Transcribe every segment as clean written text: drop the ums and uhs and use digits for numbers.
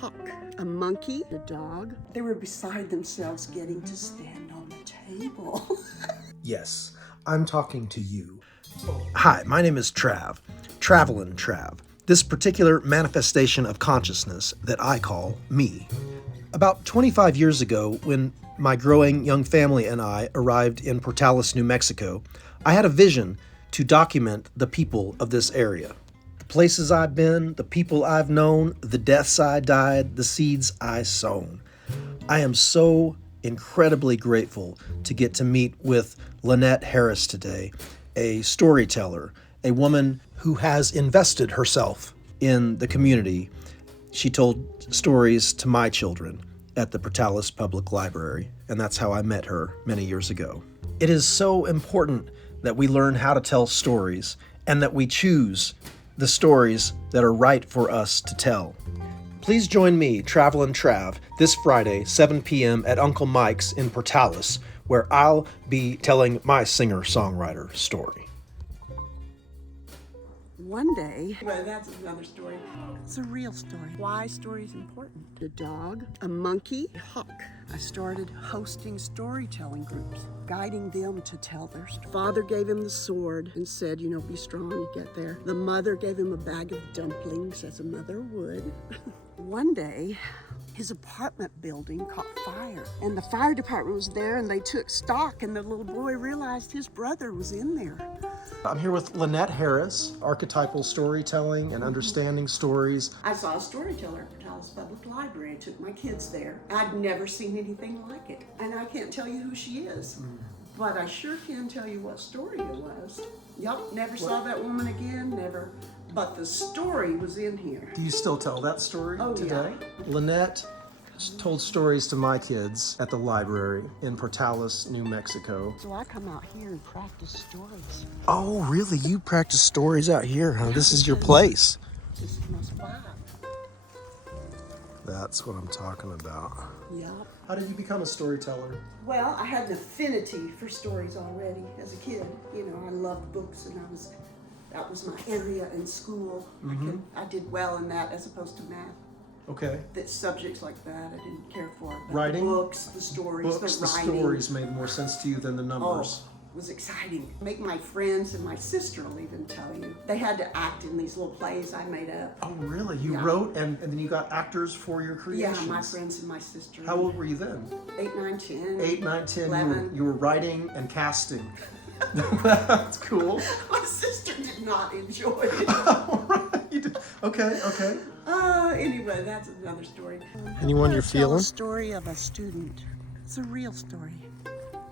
hawk, a monkey, a dog. They were beside themselves getting to stand on the table. Yes, I'm talking to you. Hi, my name is Trav, Travelin' Trav, this particular manifestation of consciousness that I call me. About 25 years ago, when my growing young family and I arrived in Portales, New Mexico, I had a vision to document the people of this area. The places I've been, the people I've known, the deaths I died, the seeds I sown. I am so incredibly grateful to get to meet with Lynette Harris today, a storyteller, a woman who has invested herself in the community. She told stories to my children at the Portales Public Library, and that's how I met her many years ago. It is so important that we learn how to tell stories and that we choose the stories that are right for us to tell. Please join me, Travelin' Trav, this Friday, 7 p.m. at Uncle Mike's in Portales, where I'll be telling my singer-songwriter story. One day, well, that's another story. It's a real story. Why story is important. A dog, a monkey, a hawk. I started hosting storytelling groups, guiding them to tell their story. Father gave him the sword and said, be strong, you get there. The mother gave him a bag of dumplings, as a mother would. One day, his apartment building caught fire, and the fire department was there, and they took stock, and the little boy realized his brother was in there. I'm here with Lynette Harris, archetypal storytelling and understanding stories. I saw a storyteller at Portales Public Library. I took my kids there. I'd never seen anything like it, and I can't tell you who she is, but I sure can tell you what story it was. Yup, never saw that woman again, never. But the story was in here. Do you still tell that story today? Yeah. Lynette told stories to my kids at the library in Portales, New Mexico. So I come out here and practice stories. Oh, really? You practice stories out here, huh? This is your place. This is my spot. That's what I'm talking about. Yeah. How did you become a storyteller? Well, I had an affinity for stories already as a kid. I loved books, and that was my area in school. I did well in that as opposed to math. Okay. That subjects like that I didn't care for. But Writing? The books, the stories, The writing. stories made more sense to you than the numbers. Oh, it was exciting. Make my friends and my sister will even tell you. They had to act in these little plays I made up. Oh, really? You wrote and then you got actors for your creations? Yeah, my friends and my sister. How old were you then? 8, 9, 10. 8, 9, 10. 11. You were writing and casting. That's cool. My sister did not enjoy it. All right. You did. Okay. Anyway, that's another story. Anyone you're Tell feeling? a story of a student. It's a real story.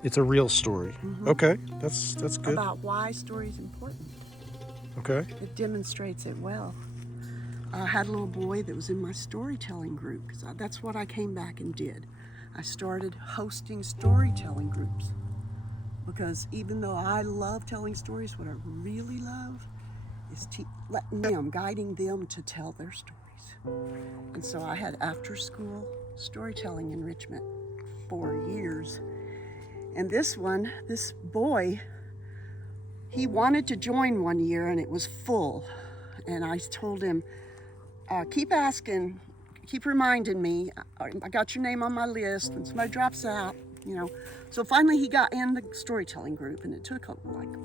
It's a real story. Okay, that's good. About why story is important. Okay. It demonstrates it well. I had a little boy that was in my storytelling group, because that's what I came back and did. I started hosting storytelling groups, because even though I love telling stories, what I really love is guiding them to tell their stories. And so I had after-school storytelling enrichment for years. And this boy, he wanted to join one year, and it was full. And I told him, keep asking, keep reminding me. I got your name on my list, and somebody drops out, So finally he got in the storytelling group, and it took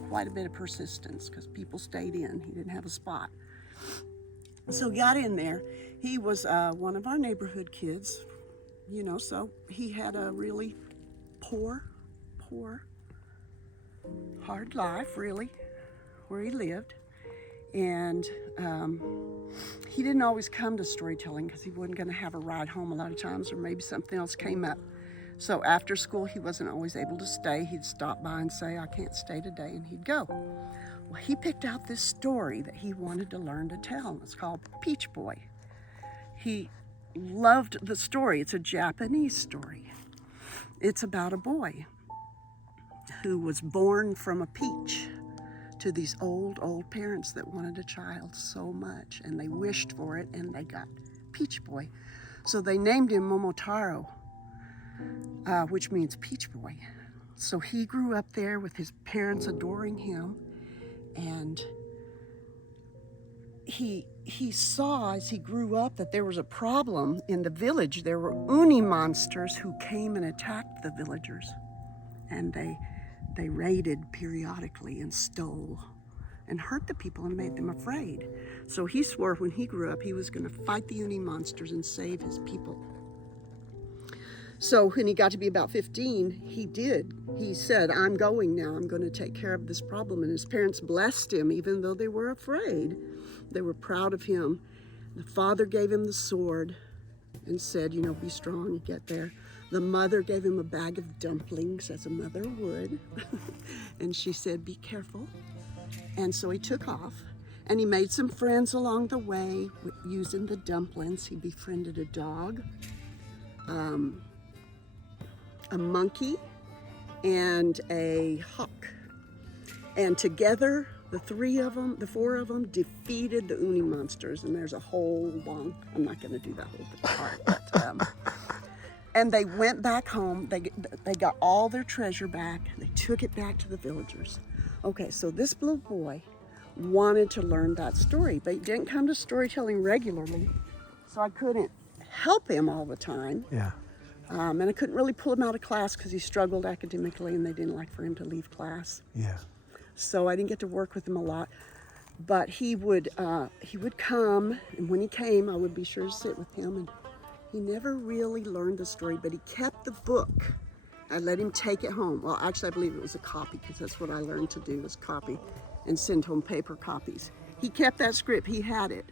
quite a bit of persistence because people stayed in. He didn't have a spot. So he got in there. He was one of our neighborhood kids, so he had a really poor, hard life, really, where he lived. And he didn't always come to storytelling because he wasn't going to have a ride home a lot of times, or maybe something else came up. So after school, he wasn't always able to stay. He'd stop by and say, I can't stay today, and he'd go. Well, he picked out this story that he wanted to learn to tell. It's called Peach Boy. He loved the story. It's a Japanese story. It's about a boy who was born from a peach to these old parents that wanted a child so much, and they wished for it, and they got Peach Boy. So they named him Momotaro, which means Peach Boy. So he grew up there with his parents adoring him, and he saw as he grew up that there was a problem in the village. There were uni monsters who came and attacked the villagers, and they raided periodically and stole and hurt the people and made them afraid. So he swore when he grew up he was going to fight the uni monsters and save his people. So when he got to be about 15, he did. He said, I'm going now. I'm going to take care of this problem. And his parents blessed him, even though they were afraid. They were proud of him. The father gave him the sword and said, you know, be strong and get there. The mother gave him a bag of dumplings, as a mother would. And she said, be careful. And so he took off. And he made some friends along the way using the dumplings. He befriended a dog, a monkey, and a hawk. And together, the four of them defeated the uni monsters. And there's a whole long, I'm not going to do that whole part, but, and they went back home. They got all their treasure back. They took it back to the villagers. Okay, so this little boy wanted to learn that story, but he didn't come to storytelling regularly, so I couldn't help him all the time. Yeah. And I couldn't really pull him out of class because he struggled academically and they didn't like for him to leave class. Yeah. So I didn't get to work with him a lot. But he would come, and when he came, I would be sure to sit with him. And he never really learned the story, but he kept the book. I let him take it home. Well, actually, I believe it was a copy, because that's what I learned to do, was copy and send home paper copies. He kept that script. He had it.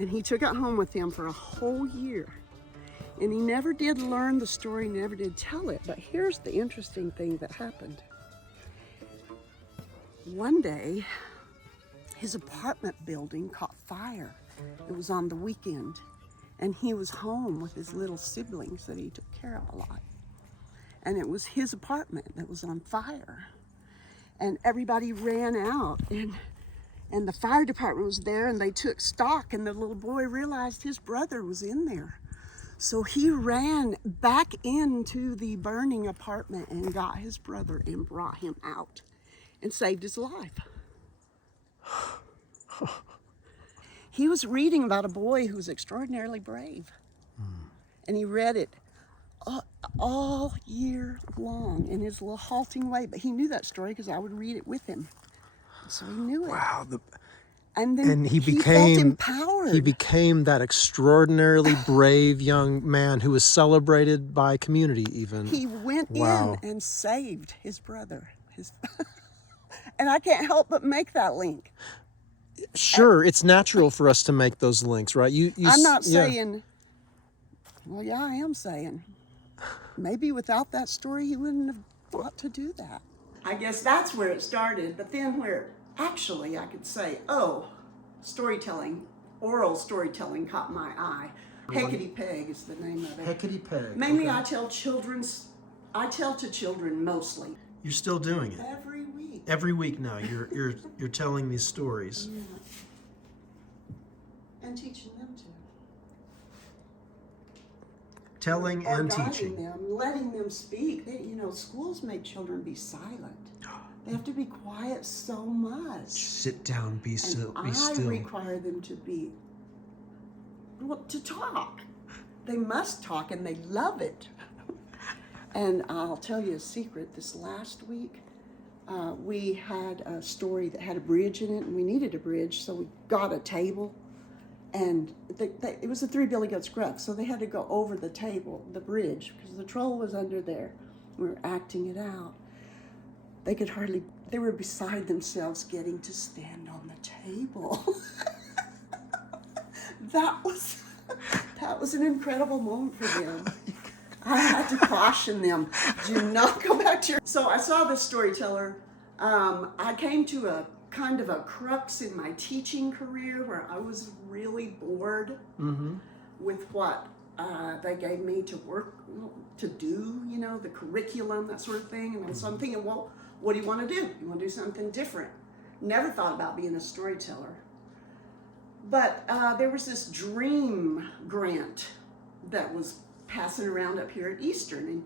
And he took it home with him for a whole year. And he never did learn the story, never did tell it. But here's the interesting thing that happened. One day, his apartment building caught fire. It was on the weekend. And he was home with his little siblings that he took care of a lot. And it was his apartment that was on fire. And everybody ran out, and the fire department was there, and they took stock, and the little boy realized his brother was in there. So he ran back into the burning apartment and got his brother and brought him out and saved his life. He was reading about a boy who was extraordinarily brave. And he read it all year long in his little halting way. But he knew that story because I would read it with him. So he knew it. Wow. And then he felt became empowered. He became that extraordinarily brave young man who was celebrated by community even. He went Wow. in and saved his brother. And I can't help but make that link. Sure, it's natural for us to make those links, right? I'm not saying, well, yeah, I am saying, maybe without that story, he wouldn't have thought to do that. I guess that's where it started, but then where actually I could say, oh, storytelling, oral storytelling caught my eye. Heckety Peg is the name of it. Heckety Peg. Mainly okay. I tell to children mostly. You're still doing it. Every week. Every week now, you're telling these stories. Yeah. And teaching them to. Telling and guiding teaching. them, letting them speak. Schools make children be silent. They have to be quiet so much. Sit down, be still. I require them to talk. They must talk, and they love it. And I'll tell you a secret. This last week, we had a story that had a bridge in it, and we needed a bridge, so we got a table. And it was the Three Billy Goats Gruff, so they had to go over the bridge, because the troll was under there. We were acting it out. They were beside themselves getting to stand on the table. That was an incredible moment for them. I had to caution them, do not go back to your... So I saw this storyteller. I came to a kind of a crux in my teaching career where I was really bored with what they gave me to work, to do, the curriculum, that sort of thing. And so I'm thinking, well, what do you want to do? You want to do something different? Never thought about being a storyteller. But there was this dream grant that was passing around up here at Eastern. And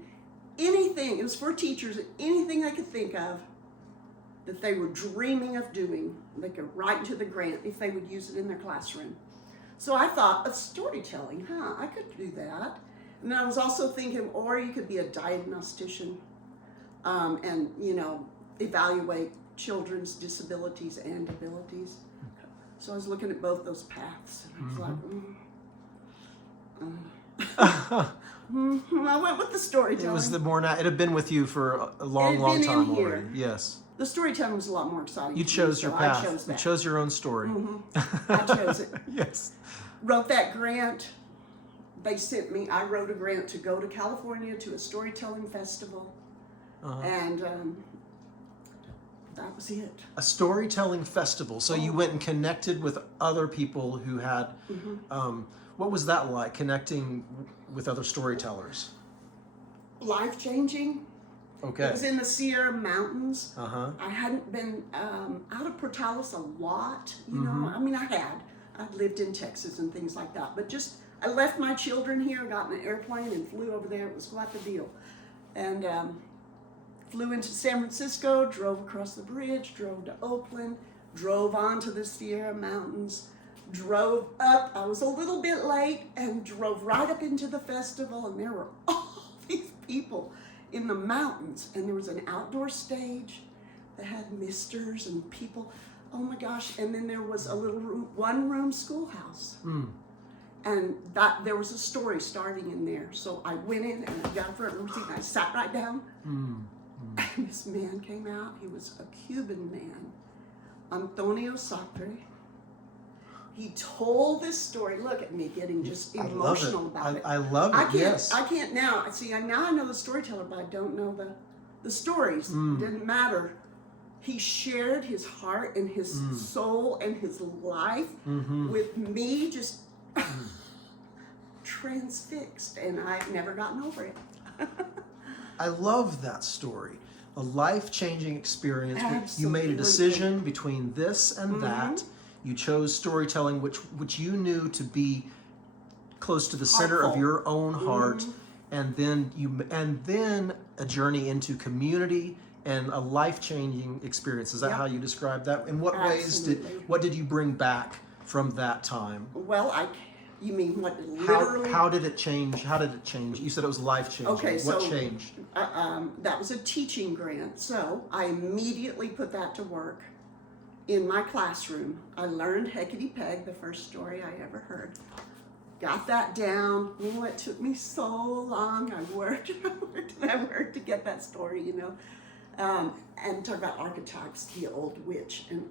it was for teachers, anything I could think of, that they were dreaming of doing. They could write into the grant if they would use it in their classroom. So I thought of storytelling, I could do that. And I was also thinking, or you could be a diagnostician and, evaluate children's disabilities and abilities. So I was looking at both those paths. And I was like, I went with the storytelling. It was the more it had been with you for a long time already. Yes. The storytelling was a lot more exciting. You chose your path. I chose that. You chose your own story. I chose it. Yes. Wrote that grant. They sent me. I wrote a grant to go to California to a storytelling festival, and that was it. A storytelling festival. So you went and connected with other people who had. What was that like? Connecting with other storytellers. Life-changing. Okay. It was in the Sierra Mountains. Uh-huh. I hadn't been out of Portales a lot, you know. I mean, I'd lived in Texas and things like that, but just I left my children here, got in an airplane and flew over there. It was quite the deal. And flew into San Francisco, drove across the bridge, drove to Oakland, drove on to the Sierra Mountains, drove up. I was a little bit late and drove right up into the festival, and there were all these people in the mountains, and there was an outdoor stage that had misters and people. Oh my gosh. And then there was a little one-room schoolhouse. And there was a story starting in there. So I went in and I got a front row seat and I sat right down. And this man came out. He was a Cuban man, Antonio Sartre. He told this story. Look at me getting just emotional about it. I love it. Yes. I can't now. See, now I know the storyteller, but I don't know the stories. Didn't matter. He shared his heart and his soul and his life with me, just transfixed, and I've never gotten over it. I love that story. A life-changing experience. Absolutely. You made a decision between this and that. You chose storytelling, which you knew to be close to the center of your own heart, and then a journey into community and a life-changing experience. Is that how you described that? In what ways what did you bring back from that time? Well, you mean what literally? How did it change? How did it change? You said it was life-changing. Okay, what changed? That was a teaching grant, so I immediately put that to work in my classroom. I learned Heckety Peg, the first story I ever heard. Got that down. Oh, it took me so long. I worked to get that story, you know. And talk about archetypes, the old witch. And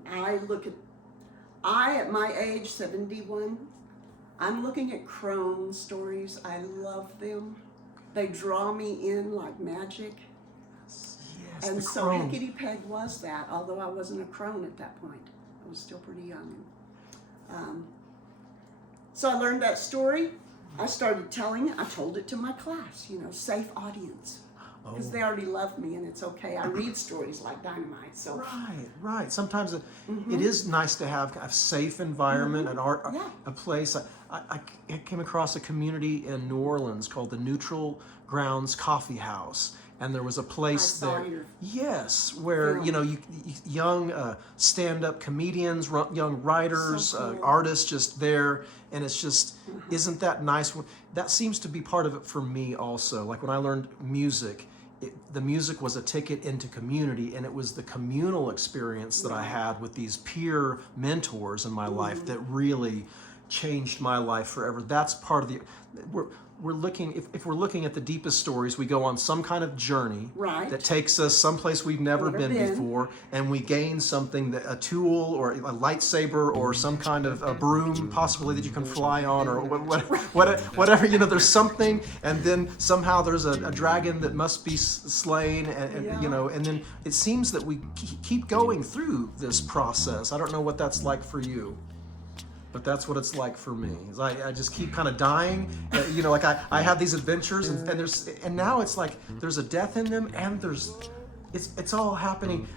at my age, 71, I'm looking at crone stories. I love them. They draw me in like magic. Yes, And so Heckety Peg was that, although I wasn't a crone at that point. I was still pretty young. So I learned that story. I started telling it. I told it to my class, you know, safe audience. Because they already love me, and it's okay. I read stories like dynamite. So Right. Sometimes it is nice to have a safe environment, an art, a place. I came across a community in New Orleans called the Neutral Grounds Coffee House, and there was a place there. Yes, where young stand-up comedians, young writers, So cool. artists, just there, and it's just isn't that nice? That seems to be part of it for me also. Like when I learned music. The music was a ticket into community, and it was the communal experience that I had with these peer mentors in my life that really changed my life forever. That's part of we're looking, if we're looking at the deepest stories, we go on some kind of journey that takes us someplace we've never been before, and we gain something, a tool or a lightsaber or some kind of a broom possibly that you can fly on, or whatever, there's something, and then somehow there's a dragon that must be slain, and and then it seems that we keep going through this process. I don't know what that's like for you. But that's what it's like for me. I just keep kind of dying. Like I have these adventures, and now it's like there's a death in them, and it's all happening.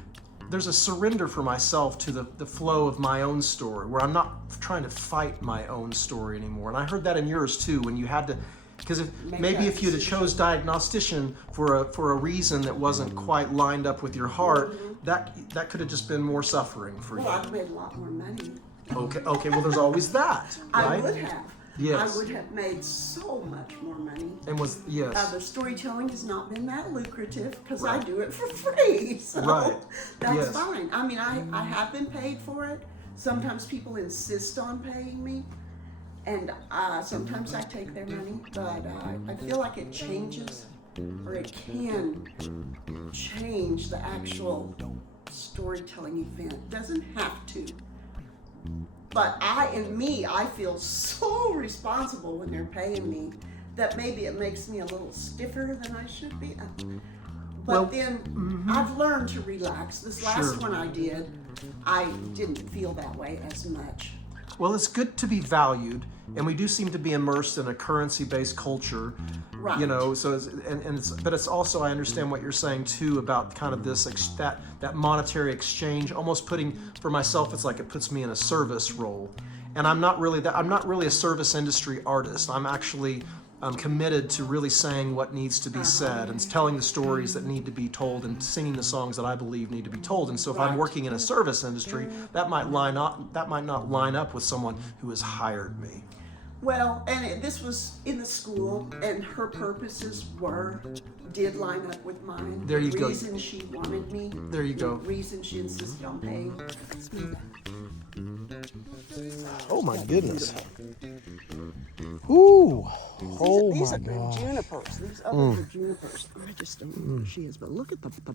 There's a surrender for myself to the flow of my own story, where I'm not trying to fight my own story anymore. And I heard that in yours too, when you had to Because make maybe that if you'd have decision. chose diagnostician for a reason that wasn't quite lined up with your heart, that could have just been more suffering for Well, I'd you. made a lot more money. Okay. Well, there's always that, I right? would have. Yes. I would have made so much more money. And was yes. The storytelling has not been that lucrative because I Right. do it for free. So Right. that's Yes. fine. I mean, I have been paid for it. Sometimes people insist on paying me, and sometimes I take their money, but I feel like it changes, or it can change the actual storytelling event. It doesn't have to. But I feel so responsible when they're paying me that maybe it makes me a little stiffer than I should be. But Well, then I've learned to relax. This last Sure. one I did, I didn't feel that way as much. Well, it's good to be valued, and we do seem to be immersed in a currency-based culture, Right. you know. So, but it's also, I understand what you're saying too about kind of this that monetary exchange, almost putting, for myself, it's like it puts me in a service role, and I'm not really a service industry artist. I'm actually committed to really saying what needs to be said and telling the stories that need to be told and singing the songs that I believe need to be told. And so if I'm Right. working in a service industry, that might not line up with someone who has hired me. Well, and this was in the school, and her purposes did line up with mine. There you the go. reason she wanted me. There you go. The reason she insisted on paying. Oh my goodness. Ooh. These are junipers. These others are junipers. I just don't know who she is, but look at the